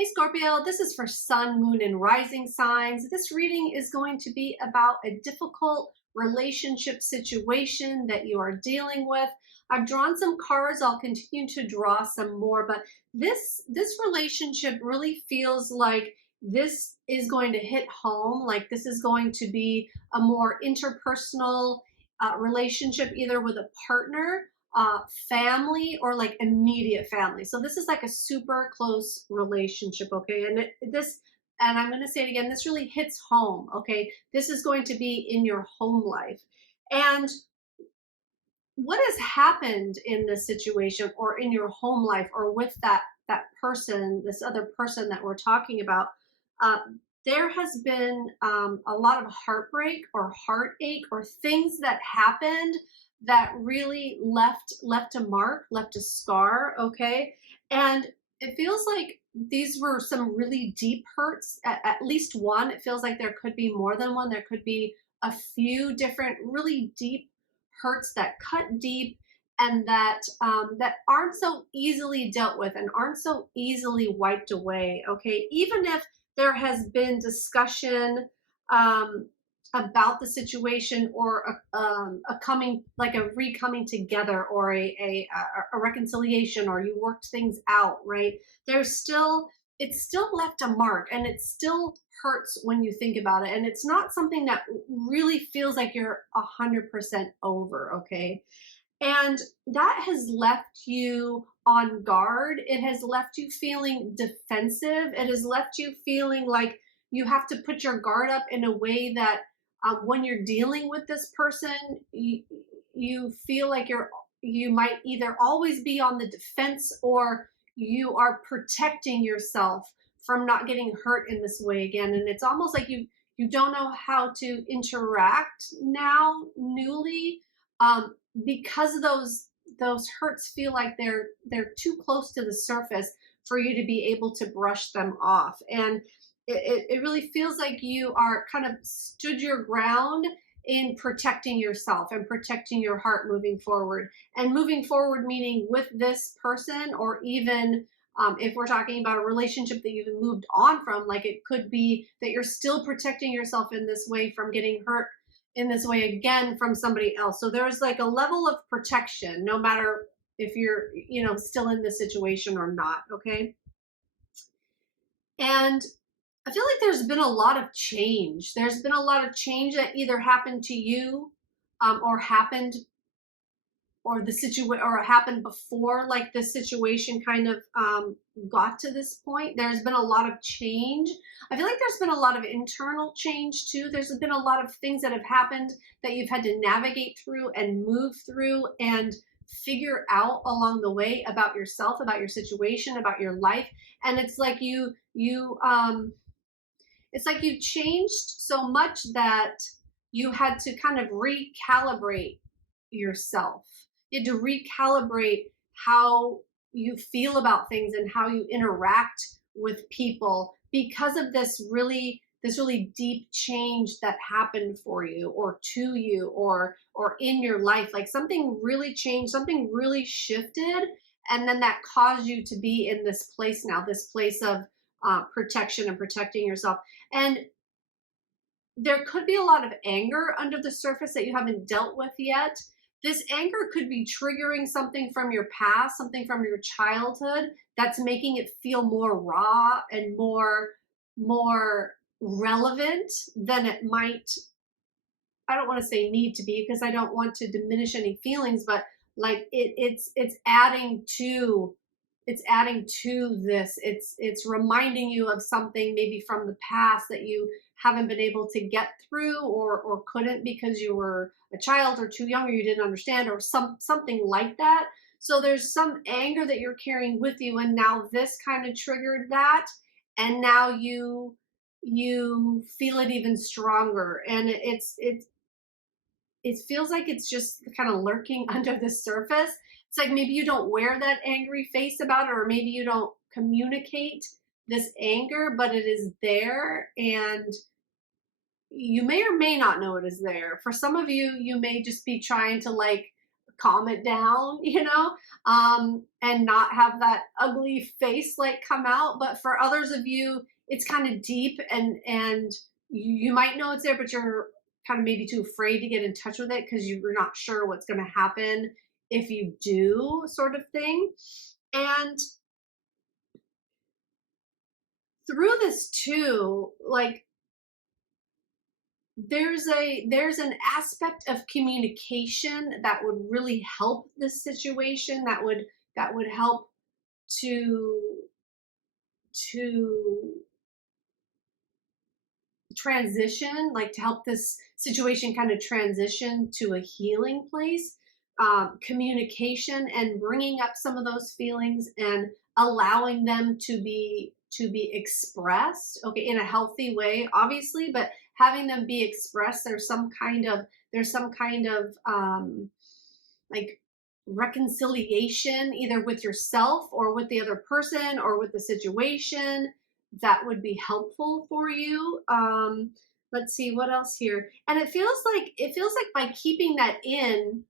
Hey Scorpio, this is for sun, moon, and rising signs. This reading is going to be about a difficult relationship situation that you are dealing with. I've drawn some cards. I'll continue to draw some more, but this relationship really feels like this is going to hit home, like this is going to be a more interpersonal relationship, either with a partner, family, or like immediate family. So this is like a super close relationship, okay? And I'm going to say it again, this really hits home, okay? This is going to be in your home life. And what has happened in this situation or in your home life or with that person, this other person that we're talking about, uh, there has been a lot of heartbreak or heartache or things that happened that really left a mark, left a scar, okay? And it feels like these were some really deep hurts, at least one. It feels like there could be more than one. There could be a few different really deep hurts that cut deep, and that aren't so easily dealt with and aren't so easily wiped away, okay? Even if there has been discussion um, about the situation, or a coming, like a recoming together, or a reconciliation, or you worked things out, right? There's still, it's still left a mark, and it still hurts when you think about it, and it's not something that really feels like you're 100% over, okay? And that has left you on guard. It has left you feeling defensive. It has left you feeling like you have to put your guard up in a way that, when you're dealing with this person, you feel like you might either always be on the defense, or you are protecting yourself from not getting hurt in this way again. And it's almost like you don't know how to interact now, newly, because those hurts feel like they're too close to the surface for you to be able to brush them off. And it really feels like you are kind of stood your ground in protecting yourself and protecting your heart moving forward. And moving forward meaning with this person, or even if we're talking about a relationship that you've moved on from, like it could be that you're still protecting yourself in this way from getting hurt in this way again from somebody else. So there's like a level of protection, no matter if you're, still in this situation or not, okay? And I feel like there's been a lot of change. There's been a lot of change that either happened to you, or happened, or the situation, or happened before, like the situation kind of got to this point. There's been a lot of change. I feel like there's been a lot of internal change too. There's been a lot of things that have happened that you've had to navigate through and move through and figure out along the way about yourself, about your situation, about your life. And it's like it's like you changed so much that you had to kind of recalibrate yourself. You had to recalibrate how you feel about things and how you interact with people because of this really deep change that happened for you, or to you, or in your life. Like something really changed, something really shifted, and then that caused you to be in this place now, this place of protection and protecting yourself. And there could be a lot of anger under the surface that you haven't dealt with yet. This anger could be triggering something from your past, something from your childhood, that's making it feel more raw and more relevant than it might. I don't want to say need to be, because I don't want to diminish any feelings, but like it's adding to, this. It's reminding you of something maybe from the past that you haven't been able to get through, or couldn't, because you were a child or too young, or you didn't understand, or something like that. So there's some anger that you're carrying with you, and now this kind of triggered that, and now you feel it even stronger. And it feels like it's just kind of lurking under the surface. It's like maybe you don't wear that angry face about it, or maybe you don't communicate this anger, but it is there, and you may or may not know it is there. For some of you, you may just be trying to like calm it down, and not have that ugly face like come out. But for others of you, it's kind of deep, and you might know it's there, but you're kind of maybe too afraid to get in touch with it because you're not sure what's going to happen if you do, sort of thing. And through this too, like there's an aspect of communication that would really help this situation, that would help to to transition, like to help this situation kind of transition to a healing place. Communication and bringing up some of those feelings and allowing them to be expressed, okay, in a healthy way, obviously, but having them be expressed. There's some kind of like reconciliation, either with yourself or with the other person or with the situation, that would be helpful for you. Let's see what else here. And it feels like by keeping that in,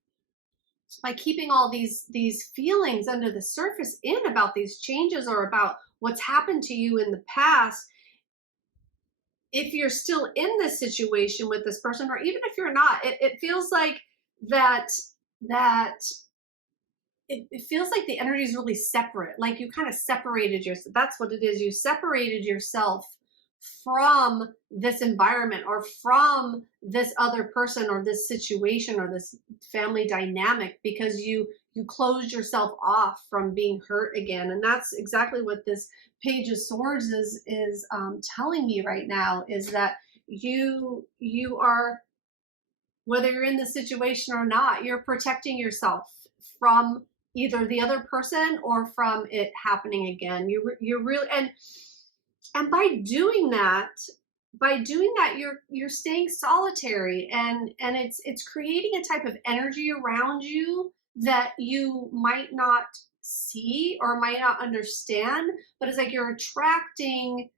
by keeping all these feelings under the surface in about these changes or about what's happened to you in the past, if you're still in this situation with this person, or even if you're not, it feels like that it feels like the energy is really separate. Like you kind of separated yourself. That's what it is. You separated yourself from this environment or from this other person or this situation or this family dynamic because you closed yourself off from being hurt again. And that's exactly what this Page of Swords is telling me right now, is that you are, whether you're in the situation or not, you're protecting yourself from either the other person or from it happening again. You're really, and by doing that, you're staying solitary, and it's creating a type of energy around you that you might not see or might not understand, but it's like you're attracting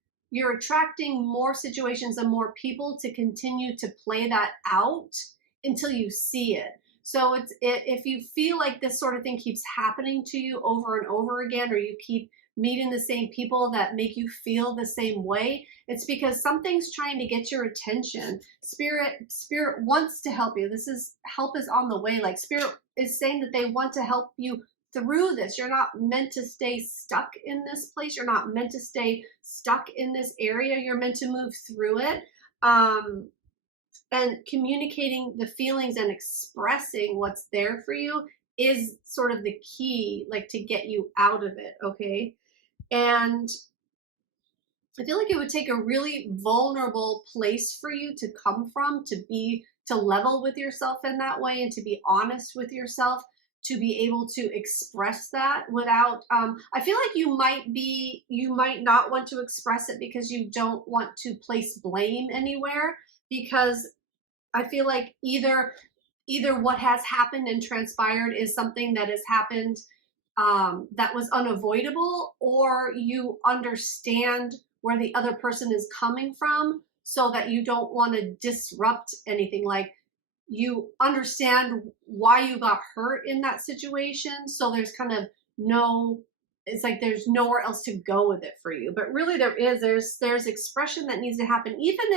more situations and more people to continue to play that out until you see it. So if you feel like this sort of thing keeps happening to you over and over again, or you keep meeting the same people that make you feel the same way, it's because something's trying to get your attention. Spirit wants to help you. Help is on the way. Like Spirit is saying that they want to help you through this. You're not meant to stay stuck in this place. You're not meant to stay stuck in this area. You're meant to move through it. And communicating the feelings and expressing what's there for you is sort of the key, like to get you out of it, okay? And I feel like it would take a really vulnerable place for you to come from, to level with yourself in that way, and to be honest with yourself, to be able to express that without, I feel like you might not want to express it because you don't want to place blame anywhere, because I feel like either what has happened and transpired is something that has happened that was unavoidable, or you understand where the other person is coming from so that you don't want to disrupt anything. Like you understand why you got hurt in that situation, so there's kind of it's like there's nowhere else to go with it for you. But really there's expression that needs to happen, even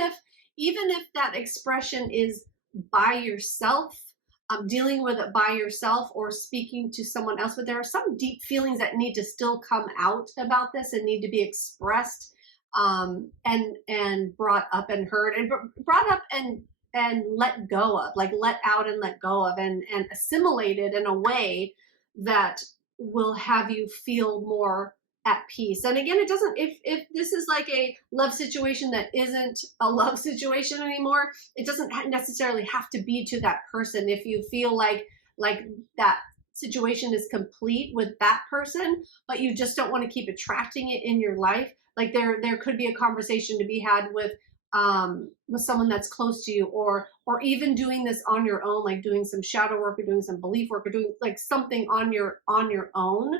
if that expression is by yourself, dealing with it by yourself or speaking to someone else. But there are some deep feelings that need to still come out about this and need to be expressed, and brought up and heard, and brought up and let go of, like let out and let go of, and assimilated in a way that will have you feel more at peace. And again, it doesn't, if this is like a love situation that isn't a love situation anymore, it doesn't necessarily have to be to that person. If you feel like that situation is complete with that person, but you just don't want to keep attracting it in your life, like there could be a conversation to be had with someone that's close to you, or even doing this on your own, like doing some shadow work or doing some belief work or doing like something on your own,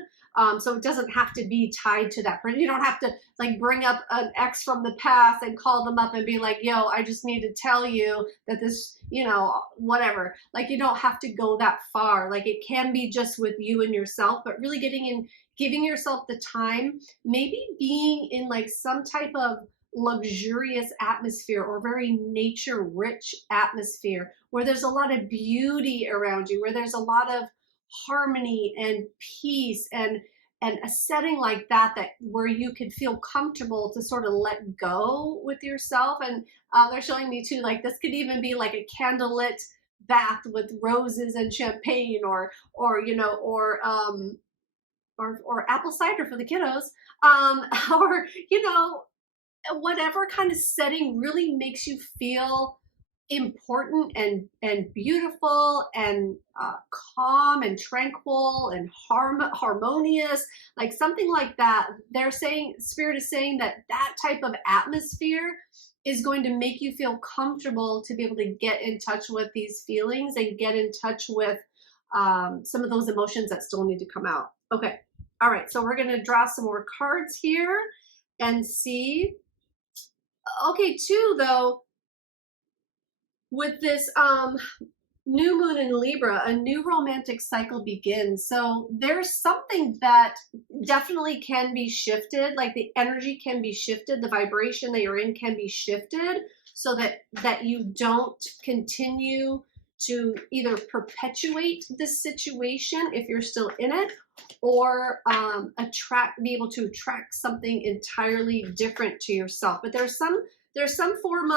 So it doesn't have to be tied to that person. You don't have to like bring up an ex from the past and call them up and be like, yo, I just need to tell you that this, whatever. Like you don't have to go that far. Like it can be just with you and yourself, but really getting in, giving yourself the time, maybe being in like some type of luxurious atmosphere or very nature rich atmosphere where there's a lot of beauty around you, where there's a lot of harmony and peace and a setting like that where you could feel comfortable to sort of let go with yourself. And they're showing me too, like this could even be like a candlelit bath with roses and champagne or apple cider for the kiddos, or whatever kind of setting really makes you feel important and beautiful and calm and tranquil and harmonious, like something like that. They're saying, Spirit is saying that type of atmosphere is going to make you feel comfortable to be able to get in touch with these feelings and get in touch with some of those emotions that still need to come out. Okay. All right. So we're going to draw some more cards here and see. Okay, too, though, with this new moon in Libra, a new romantic cycle begins. So there's something that definitely can be shifted, like the energy can be shifted, the vibration that you're in can be shifted so that you don't continue to either perpetuate this situation if you're still in it, or be able to attract something entirely different to yourself. But there's some form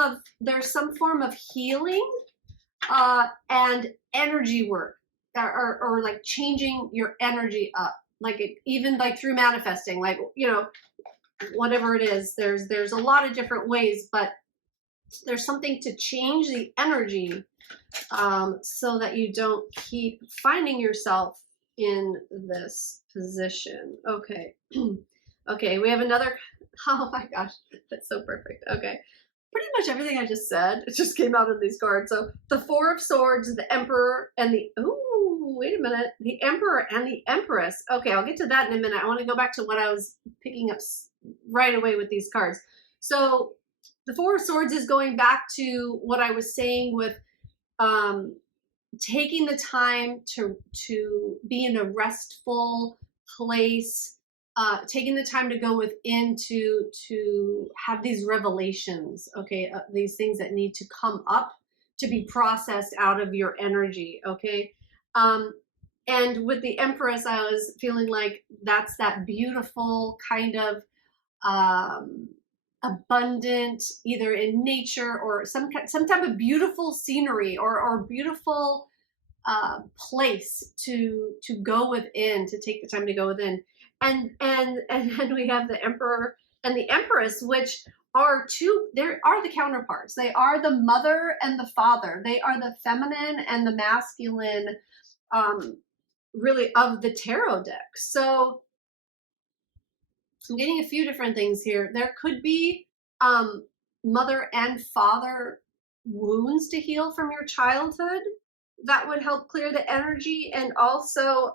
of healing and energy work, or like changing your energy up, like even like through manifesting, like whatever it is. There's a lot of different ways, but there's something to change the energy so that you don't keep finding yourself in this position. Okay. Okay, we have another. Oh my gosh, that's so perfect. Okay, pretty much everything I just said, it just came out in these cards. So the Four of Swords, the Emperor, and wait a minute, the Emperor and the Empress. Okay, I'll get to that in a minute. I want to go back to what I was picking up right away with these cards. So the Four of Swords is going back to what I was saying with taking the time to be in a restful place, taking the time to go within to have these revelations, okay, these things that need to come up to be processed out of your energy, okay. And with the Empress, I was feeling like that's that beautiful kind of abundant, either in nature or some type of beautiful scenery or beautiful place to go within, to take the time to go within. And then we have the Emperor and the Empress, which are the counterparts. They are the mother and the father. They are the feminine and the masculine, really, of the tarot deck. So I'm getting a few different things here. There could be mother and father wounds to heal from your childhood. That would help clear the energy. And also,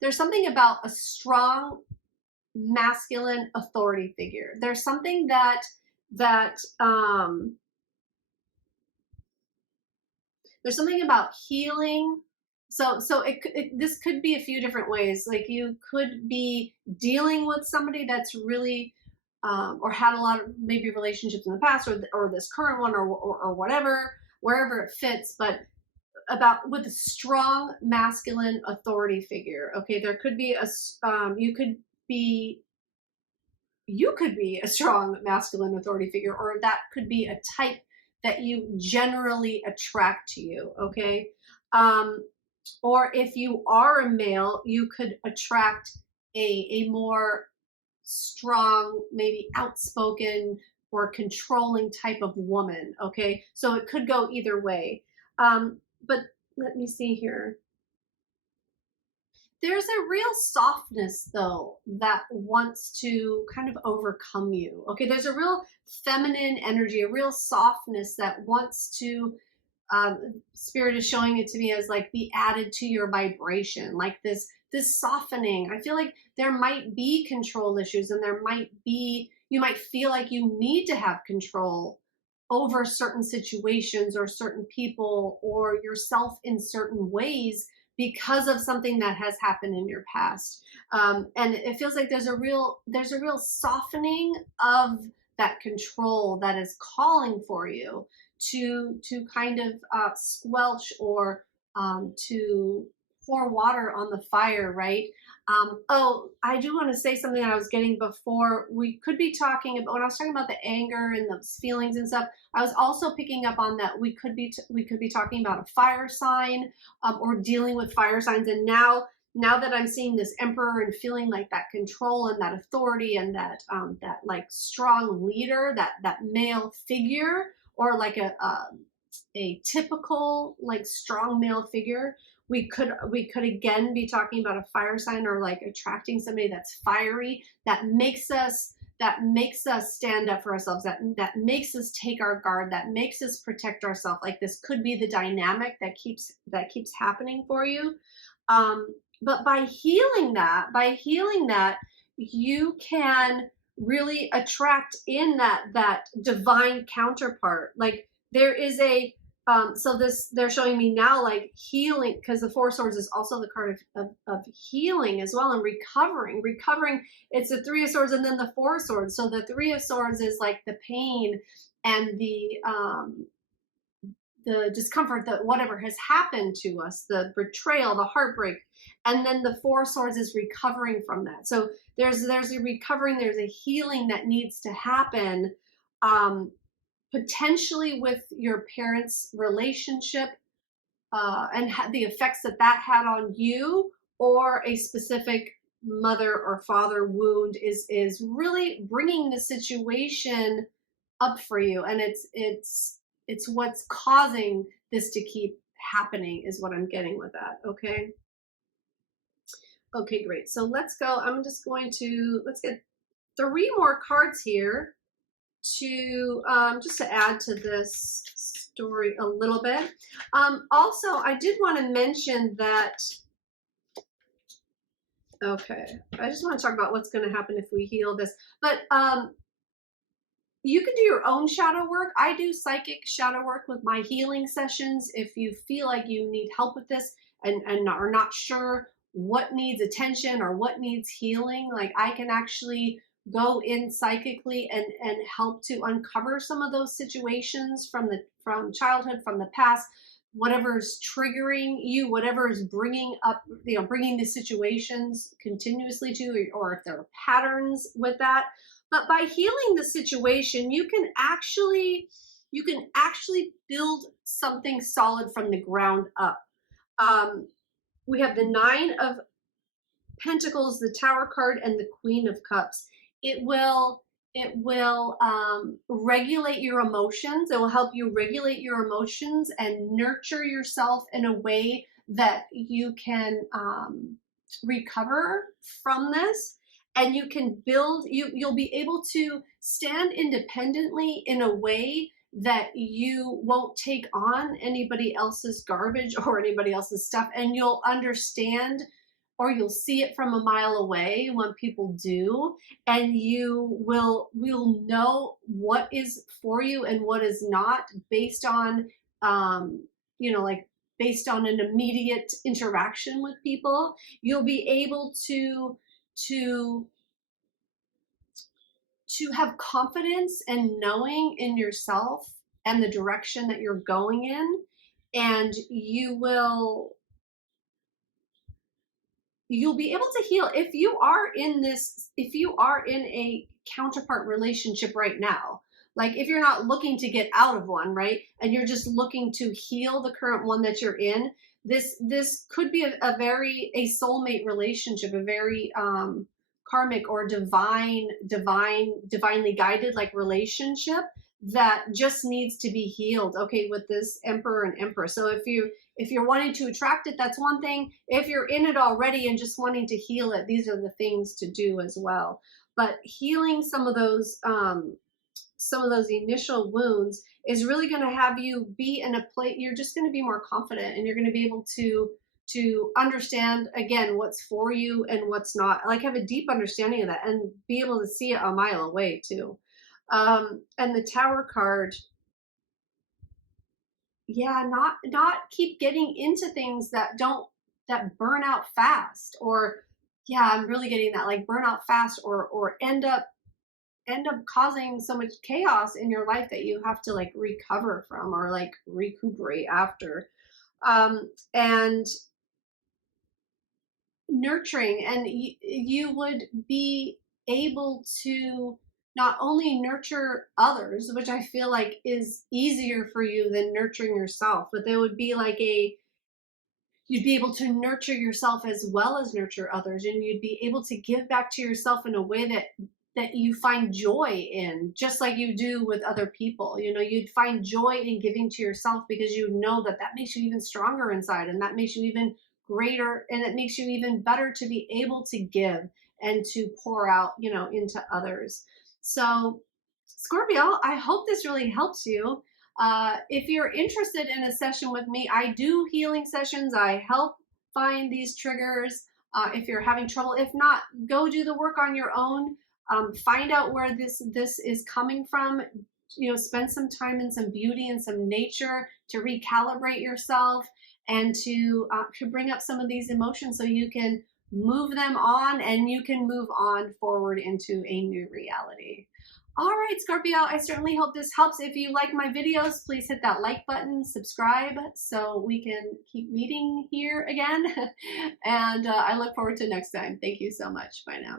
there's something about a strong masculine authority figure. There's something that there's something about healing. So this could be a few different ways. Like you could be dealing with somebody that's really, or had a lot of maybe relationships in the past, or this current one, or whatever, wherever it fits, but with a strong masculine authority figure. Okay, there could be you could be a strong masculine authority figure, or that could be a type that you generally attract to you. Okay. Or if you are a male, you could attract a more strong, maybe outspoken or controlling type of woman. Okay, so it could go either way. But let me see here. There's a real softness, though, that wants to kind of overcome you. Okay, there's a real feminine energy, a real softness that wants to, Spirit is showing it to me as like be added to your vibration, like this this softening. I feel like there might be control issues, and you might feel like you need to have control over certain situations or certain people or yourself in certain ways because of something that has happened in your past. And it feels like there's a real softening of that control that is calling for you to kind of squelch or to pour water on the fire, right? Oh, I do want to say something that I was getting before. We could be talking about, when I was talking about the anger and those feelings and stuff, I was also picking up on that we could be talking about a fire sign, or dealing with fire signs. And now that I'm seeing this emperor and feeling like that control and that authority and that like strong leader, that male figure, or like a typical like strong male figure, we could again be talking about a fire sign, or like attracting somebody that's fiery, that makes us stand up for ourselves, that makes us take our guard, that makes us protect ourselves. Like, this could be the dynamic that keeps happening for you. But by healing that, you can really attract in that divine counterpart. Like, there is a so this, they're showing me now, like, healing, because the Four of Swords is also the card of healing as well, and recovering. It's the Three of Swords and then the Four of Swords. So the Three of Swords is like the pain and the discomfort, that whatever has happened to us, the betrayal, the heartbreak. And then the Four of Swords is recovering from that. So there's a recovering, there's a healing that needs to happen, potentially with your parents' relationship, and the effects that had on you, or a specific mother or father wound is really bringing the situation up for you. And it's what's causing this to keep happening, is what I'm getting with that. Okay, great. So let's go. Let's get 3 more cards here to just to add to this story a little bit. Also, I did want to mention that, okay, I just want to talk about what's going to happen if we heal this. But you can do your own shadow work. I do psychic shadow work with my healing sessions. If you feel like you need help with this and are not sure what needs attention or what needs healing, like, I can actually go in psychically and help to uncover some of those situations from childhood, from the past, whatever's triggering you, whatever is bringing up, bringing the situations continuously to you, or if there are patterns with that. But by healing the situation, you can actually build something solid from the ground up. We have the Nine of Pentacles, the Tower card, and the Queen of Cups. It will regulate your emotions. It will help you regulate your emotions and nurture yourself in a way that you can recover from this. And you can build, you'll be able to stand independently in a way that you won't take on anybody else's garbage or anybody else's stuff. And you'll understand, or you'll see it from a mile away when people do, and you will know what is for you and what is not, based on like based on an immediate interaction with people. You'll be able to have confidence and knowing in yourself and the direction that you're going in, and you'll be able to heal. If you are in a counterpart relationship right now, like, if you're not looking to get out of one, right, and you're just looking to heal the current one that you're in, this could be a soulmate relationship, a very karmic or divinely guided, like, relationship that just needs to be healed. Okay, with this Emperor and Empress. So if you're wanting to attract it, that's one thing. If you're in it already and just wanting to heal it, these are the things to do as well. But healing some of those initial wounds is really going to have you be in a place, you're just going to be more confident, and you're going to be able to to understand again what's for you and what's not. Like have a deep understanding of that and be able to see it a mile away too. And the Tower card, yeah, not keep getting into things that don't that burn out fast, or yeah, I'm really getting that, like burn out fast, or end up causing so much chaos in your life that you have to like recover from or like recuperate after. And nurturing, and you would be able to not only nurture others, which I feel like is easier for you than nurturing yourself, but there would be like a you'd be able to nurture yourself as well as nurture others, and you'd be able to give back to yourself in a way that you find joy in, just like you do with other people. You know, you'd find joy in giving to yourself because you know that that makes you even stronger inside, and that makes you even greater, and it makes you even better to be able to give and to pour out, you know, into others. So Scorpio, I hope this really helps you. If you're interested in a session with me, I do healing sessions. I help find these triggers. If you're having trouble, if not, go do the work on your own. Find out where this is coming from. You know, spend some time in some beauty and some nature to recalibrate yourself and to bring up some of these emotions so you can move them on and you can move on forward into a new reality. All right, Scorpio, I certainly hope this helps. If you like my videos, please hit that like button, subscribe, so we can keep meeting here again. And I look forward to next time. Thank you so much. Bye now.